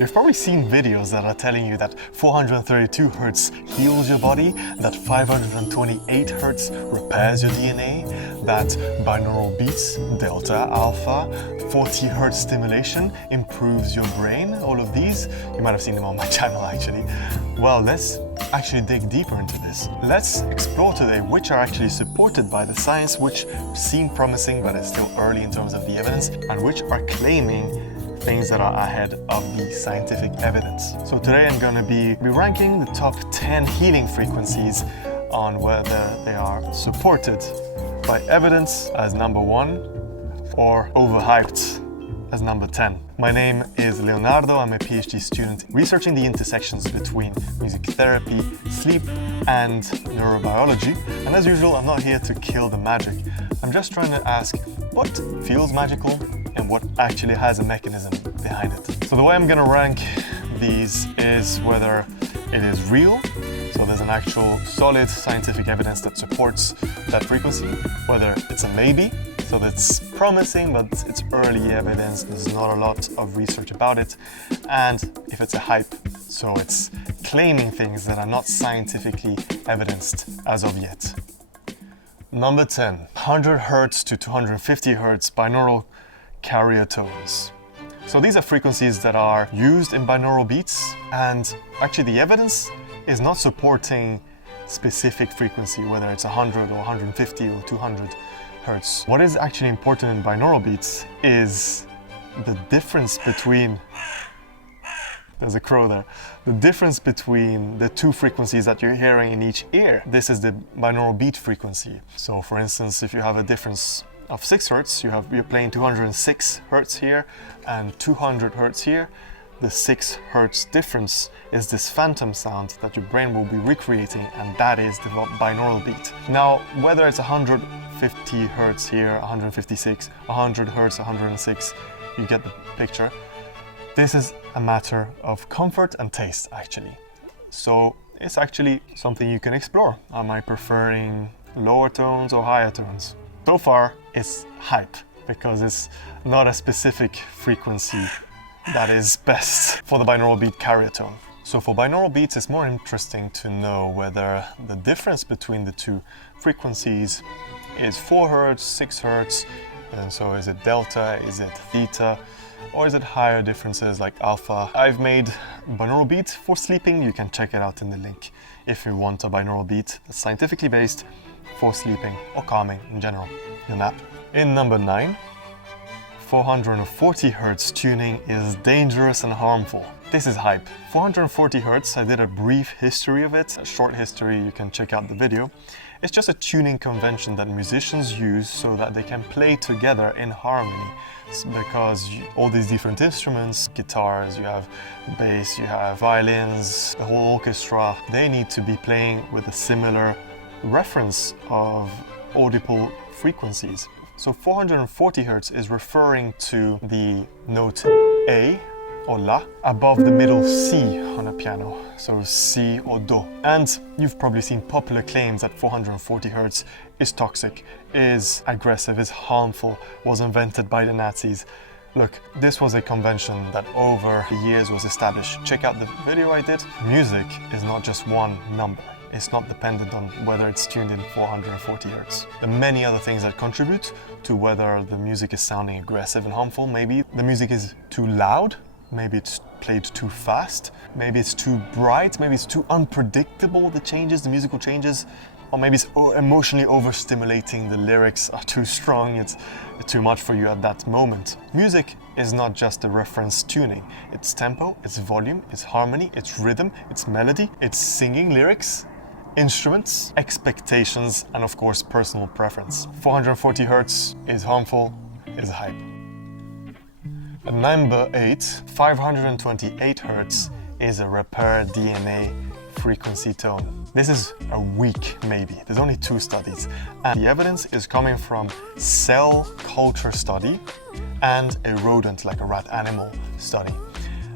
You've probably seen videos that are telling you that 432 Hz heals your body, that 528 Hz repairs your DNA, that binaural beats, delta, alpha, 40 Hz stimulation improves your brain. All of these, you might have seen them on my channel actually. Well, let's actually dig deeper into this. Let's explore today which are actually supported by the science, which seem promising but are still early in terms of the evidence, and which are claiming things that are ahead of the scientific evidence. So today I'm going to be ranking the top 10 healing frequencies on whether they are supported by evidence as number 1 or overhyped as number 10. My name is Leonardo. I'm a PhD student researching the intersections between music therapy, sleep, and neurobiology. And as usual, I'm not here to kill the magic. I'm just trying to ask what feels magical and what actually has a mechanism behind it. So the way I'm going to rank these is whether it is real, so there's an actual solid scientific evidence that supports that frequency, whether it's a maybe, so that's promising but it's early evidence, there's not a lot of research about it, and if it's a hype, so it's claiming things that are not scientifically evidenced as of yet. Number 10, 100 Hz to 250 Hz binaural carrier tones. So these are frequencies that are used in binaural beats, and actually the evidence is not supporting specific frequency, whether it's 100 or 150 or 200 Hertz. What is actually important in binaural beats is the difference between, there's a crow there, the difference between the two frequencies that you're hearing in each ear. This is the binaural beat frequency. So for instance, if you have a difference of 6 Hertz, you're playing 206 Hertz here and 200 Hertz here. The 6 Hertz difference is this phantom sound that your brain will be recreating, and that is the binaural beat. Now, whether it's 150 Hertz here, 156, 100 Hertz, 106, you get the picture. This is a matter of comfort and taste, actually. So it's actually something you can explore. Am I preferring lower tones or higher tones? So far, it's hype, because it's not a specific frequency that is best for the binaural beat carrier tone. So for binaural beats, it's more interesting to know whether the difference between the two frequencies is 4 Hz, 6 Hz, and so is it delta, is it theta, or is it higher differences like alpha? I've made binaural beat for sleeping. You can check it out in the link if you want a binaural beat that's scientifically based for sleeping or calming in general, your nap. In number 9, 440 Hz tuning is dangerous and harmful. This is hype. 440 Hz, I did a brief history of it, a short history, you can check out the video. It's just a tuning convention that musicians use so that they can play together in harmony. It's because all these different instruments, guitars, you have bass, you have violins, the whole orchestra, they need to be playing with a similar reference of audible frequencies. So 440 Hz is referring to the note A or La above the middle C on a piano, so C or Do. And you've probably seen popular claims that 440 Hz is toxic, is aggressive, is harmful, was invented by the Nazis. Look, this was a convention that over the years was established. Check out the video I did. Music is not just one number. It's not dependent on whether it's tuned in 440 Hz. There are many other things that contribute to whether the music is sounding aggressive and harmful. Maybe the music is too loud, maybe it's played too fast, maybe it's too bright, maybe it's too unpredictable, the musical changes, or maybe it's emotionally overstimulating, the lyrics are too strong, it's too much for you at that moment. Music is not just a reference tuning. It's tempo, it's volume, it's harmony, it's rhythm, it's melody, it's singing lyrics, instruments, expectations, and of course personal preference. 440 Hz is harmful, is hype. At number 8, 528 Hz is a repair DNA frequency tone. This is a weak maybe. There's only 2 studies, and the evidence is coming from cell culture study and a rodent, like a rat animal study.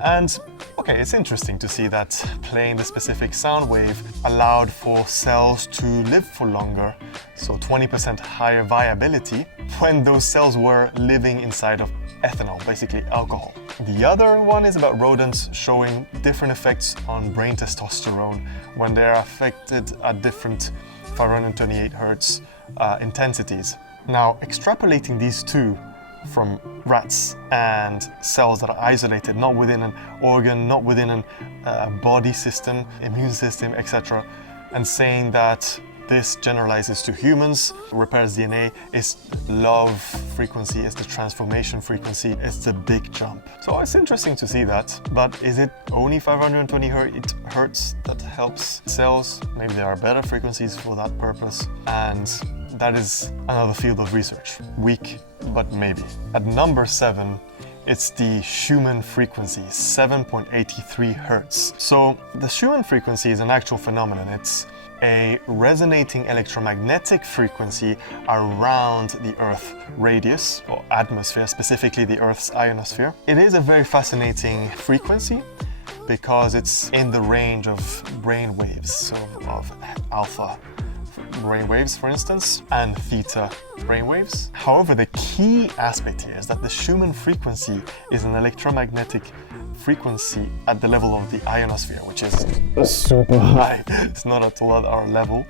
And okay, it's interesting to see that playing the specific sound wave allowed for cells to live for longer, so 20% higher viability when those cells were living inside of ethanol, basically alcohol. The other one is about rodents showing different effects on brain testosterone when they're affected at different 528 Hz intensities. Now, extrapolating these two from rats and cells that are isolated, not within an organ, not within a body system, immune system, etc., and saying that this generalizes to humans, repairs DNA, is love frequency, is the transformation frequency, it's the big jump. So it's interesting to see that, but is it only 520 Hz that helps cells? Maybe there are better frequencies for that purpose, and that is another field of research. Weak, but maybe. At number 7, it's the Schumann frequency, 7.83 Hz. So the Schumann frequency is an actual phenomenon. It's a resonating electromagnetic frequency around the Earth radius, or atmosphere, specifically the Earth's ionosphere. It is a very fascinating frequency because it's in the range of brain waves, so of alpha brainwaves, for instance, and theta brainwaves. However, the key aspect here is that the Schumann frequency is an electromagnetic frequency at the level of the ionosphere, which is super high. It's not at all at our level.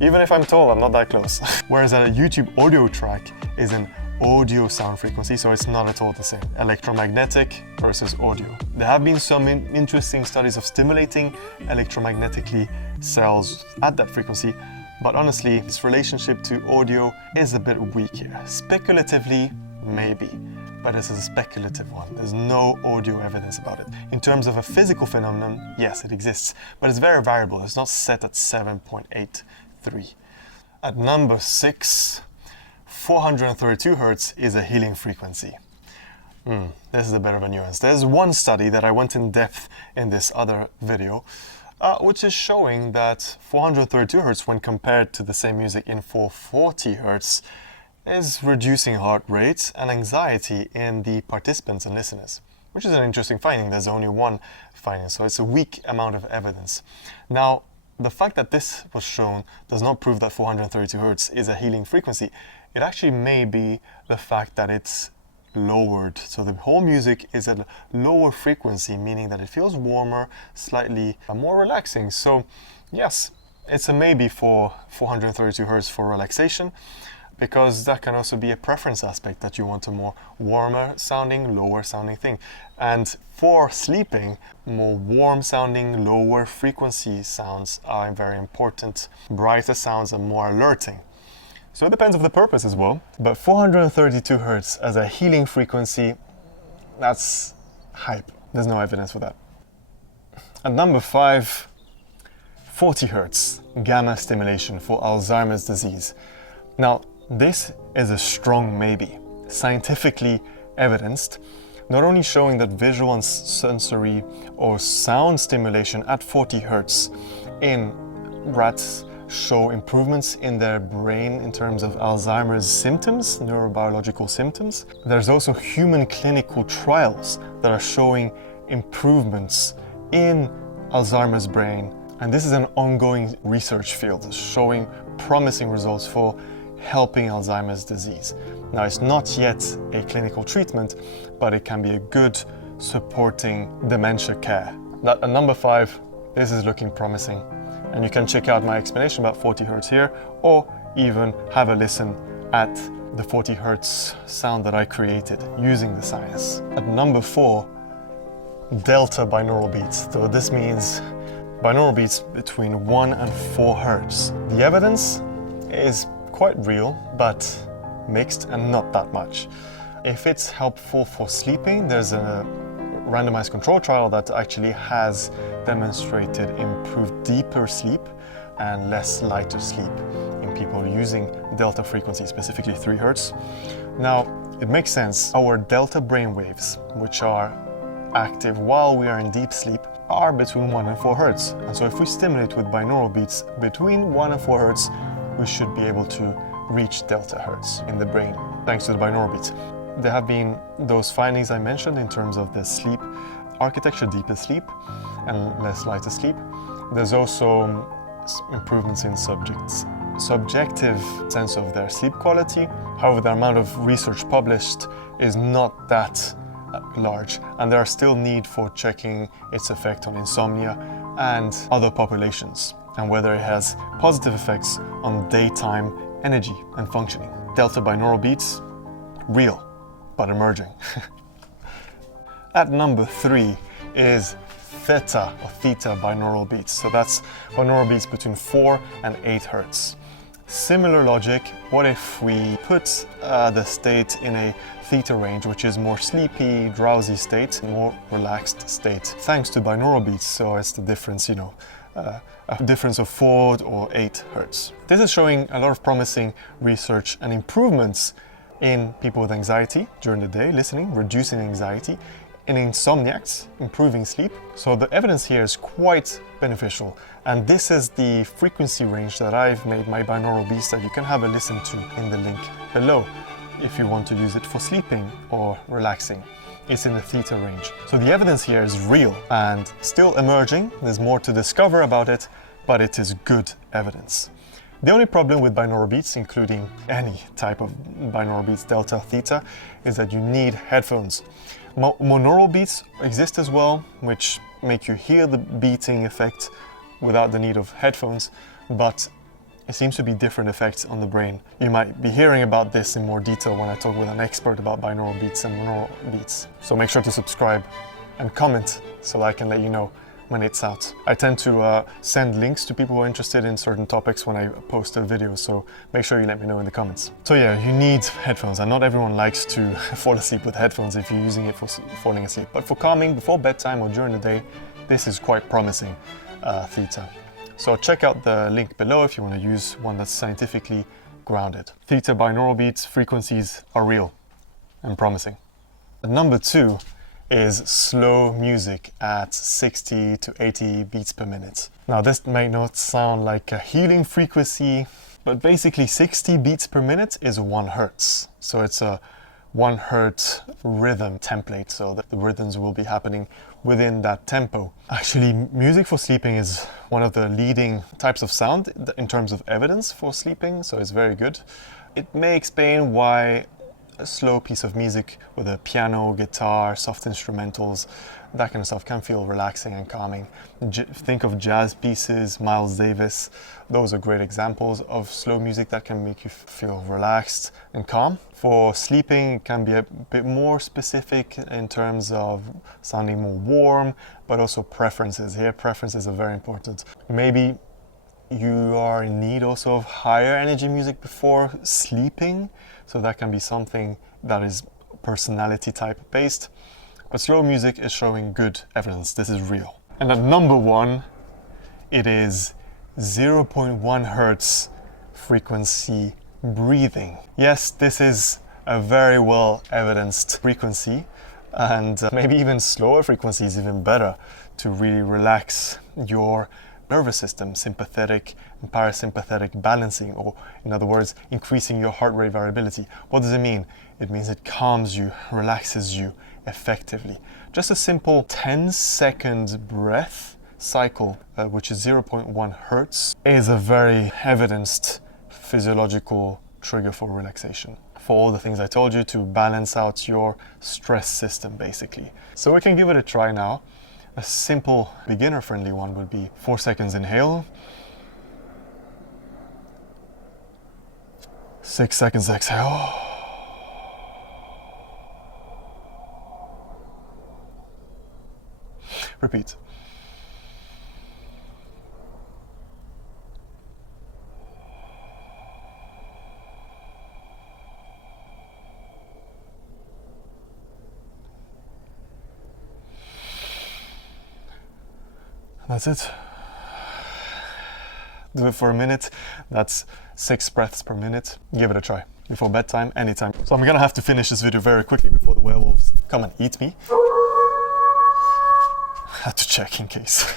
Even if I'm tall, I'm not that close. Whereas a YouTube audio track is an audio sound frequency, so it's not at all the same. Electromagnetic versus audio. There have been some interesting studies of stimulating electromagnetically cells at that frequency, but honestly, this relationship to audio is a bit weak here. Speculatively, maybe, but it's a speculative one. There's no audio evidence about it. In terms of a physical phenomenon, yes, it exists, but it's very variable. It's not set at 7.83. At number 6, 432 Hz is a healing frequency. This is a bit of a nuance. There's one study that I went in depth in this other video, which is showing that 432 Hz, when compared to the same music in 440 Hz, is reducing heart rate and anxiety in the participants and listeners, which is an interesting finding. There's only one finding, so it's a weak amount of evidence. Now, the fact that this was shown does not prove that 432 Hz is a healing frequency. It actually may be the fact that it's lowered. So the whole music is at a lower frequency, meaning that it feels warmer, slightly more relaxing. So yes, it's a maybe for 432 Hz for relaxation, because that can also be a preference aspect, that you want a more warmer sounding, lower sounding thing. And for sleeping, more warm sounding, lower frequency sounds are very important. Brighter sounds are more alerting. So it depends on the purpose as well. But 432 Hz as a healing frequency, that's hype. There's no evidence for that. At number 5, 40 Hz gamma stimulation for Alzheimer's disease. Now, this is a strong maybe, scientifically evidenced, not only showing that visual and sensory or sound stimulation at 40 Hz in rats show improvements in their brain in terms of Alzheimer's symptoms, neurobiological symptoms. There's also human clinical trials that are showing improvements in Alzheimer's brain. And this is an ongoing research field showing promising results for helping Alzheimer's disease. Now, it's not yet a clinical treatment, but it can be a good supporting dementia care. At number 5, this is looking promising. And you can check out my explanation about 40 Hz here, or even have a listen at the 40 Hz sound that I created using the science. At number 4, delta binaural beats. So this means binaural beats between 1 and 4 Hz. The evidence is quite real, but mixed and not that much. If it's helpful for sleeping, there's a randomized control trial that actually has demonstrated improved deeper sleep and less lighter sleep in people using delta frequency, specifically 3 Hz. Now, it makes sense. Our delta brainwaves, which are active while we are in deep sleep, are between 1 and 4 Hz. And so if we stimulate with binaural beats between 1 and 4 Hz, we should be able to reach delta Hertz in the brain, thanks to the binaural beats. There have been those findings I mentioned in terms of the sleep architecture, deeper sleep and less lighter sleep. There's also improvements in subjective sense of their sleep quality. However, the amount of research published is not that large, and there are still need for checking its effect on insomnia and other populations, and whether it has positive effects on daytime energy and functioning. Delta binaural beats, real, but emerging. At number 3 is theta binaural beats. So that's binaural beats between 4 and 8 Hz. Similar logic, what if we put the state in a theta range, which is more sleepy, drowsy state, more relaxed state, thanks to binaural beats. So it's the difference, a difference of 4 or 8 Hz. This is showing a lot of promising research and improvements in people with anxiety during the day, listening, reducing anxiety, in insomniacs, improving sleep. So the evidence here is quite beneficial. And this is the frequency range that I've made my binaural beats that you can have a listen to in the link below if you want to use it for sleeping or relaxing. It's in the theta range. So the evidence here is real and still emerging. There's more to discover about it, but it is good evidence. The only problem with binaural beats, including any type of binaural beats, delta, theta, is that you need headphones. Monaural beats exist as well, which make you hear the beating effect without the need of headphones, but it seems to be different effects on the brain. You might be hearing about this in more detail when I talk with an expert about binaural beats and monaural beats. So make sure to subscribe and comment so I can let you know when it's out. I tend to send links to people who are interested in certain topics when I post a video, so make sure you let me know in the comments. So yeah, you need headphones, and not everyone likes to fall asleep with headphones if you're using it for falling asleep. But for calming before bedtime or during the day, this is quite promising theta. So check out the link below if you want to use one that's scientifically grounded. Theta binaural beats frequencies are real and promising. Number 2 is slow music at 60 to 80 beats per minute. Now this may not sound like a healing frequency, but basically 60 beats per minute is 1 Hz. So it's a 1 Hz rhythm template, so that the rhythms will be happening within that tempo. Actually, music for sleeping is one of the leading types of sound in terms of evidence for sleeping, so it's very good. It may explain why a slow piece of music with a piano, guitar, soft instrumentals, that kind of stuff can feel relaxing and calming. Think of jazz pieces, Miles Davis. Those are great examples of slow music that can make you feel relaxed and calm. For sleeping, it can be a bit more specific in terms of sounding more warm, but also preferences. Here, preferences are very important. Maybe you are in need also of higher energy music before sleeping, so that can be something that is personality type based. But slow music is showing good evidence. This is real. And at number 1, it is 0.1 Hz frequency breathing. Yes, this is a very well evidenced frequency, and maybe even slower frequencies even better to really relax your nervous system, sympathetic and parasympathetic balancing, or in other words, increasing your heart rate variability. What does it mean? It means it calms you, relaxes you effectively. Just a simple 10-second breath cycle, which is 0.1 Hz, is a very evidenced physiological trigger for relaxation. For all the things I told you to balance out your stress system, basically. So we can give it a try now. A simple beginner-friendly one would be 4 seconds inhale, 6 seconds exhale, repeat. That's it. Do it for a minute. That's 6 breaths per minute. Give it a try before bedtime, anytime. So I'm gonna have to finish this video very quickly before the werewolves come and eat me. Had to check in case.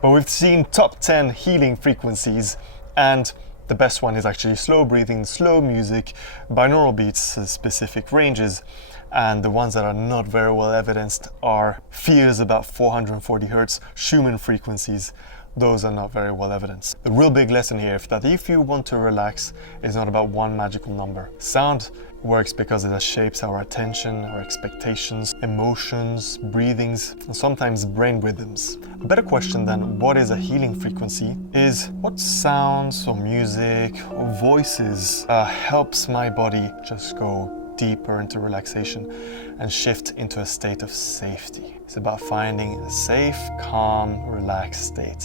But we've seen top 10 healing frequencies, and the best one is actually slow breathing, slow music, binaural beats, specific ranges. And the ones that are not very well evidenced are fears about 440 Hz, Schumann frequencies, those are not very well evidenced. The real big lesson here is that if you want to relax, it's not about one magical number. Sound works because it shapes our attention, our expectations, emotions, breathings, and sometimes brain rhythms. A better question than what is a healing frequency is what sounds or music or voices helps my body just go deeper into relaxation and shift into a state of safety. It's about finding a safe, calm, relaxed state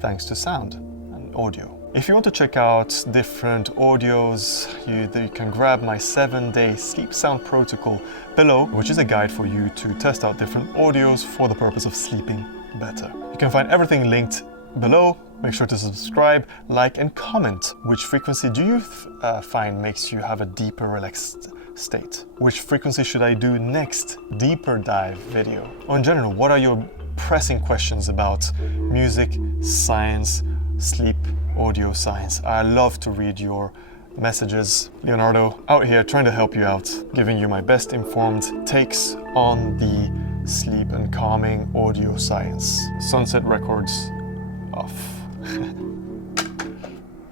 thanks to sound and audio. If you want to check out different audios, you can grab my 7-day sleep sound protocol below, which is a guide for you to test out different audios for the purpose of sleeping better. You can find everything linked below. Make sure to subscribe, like, and comment. Which frequency do you find makes you have a deeper relaxed state? Which frequency should I do next? Deeper dive video. Or in general, what are your pressing questions about music, science, sleep, audio science? I love to read your messages. Leonardo out here trying to help you out, giving you my best informed takes on the sleep and calming audio science. Sunset records off.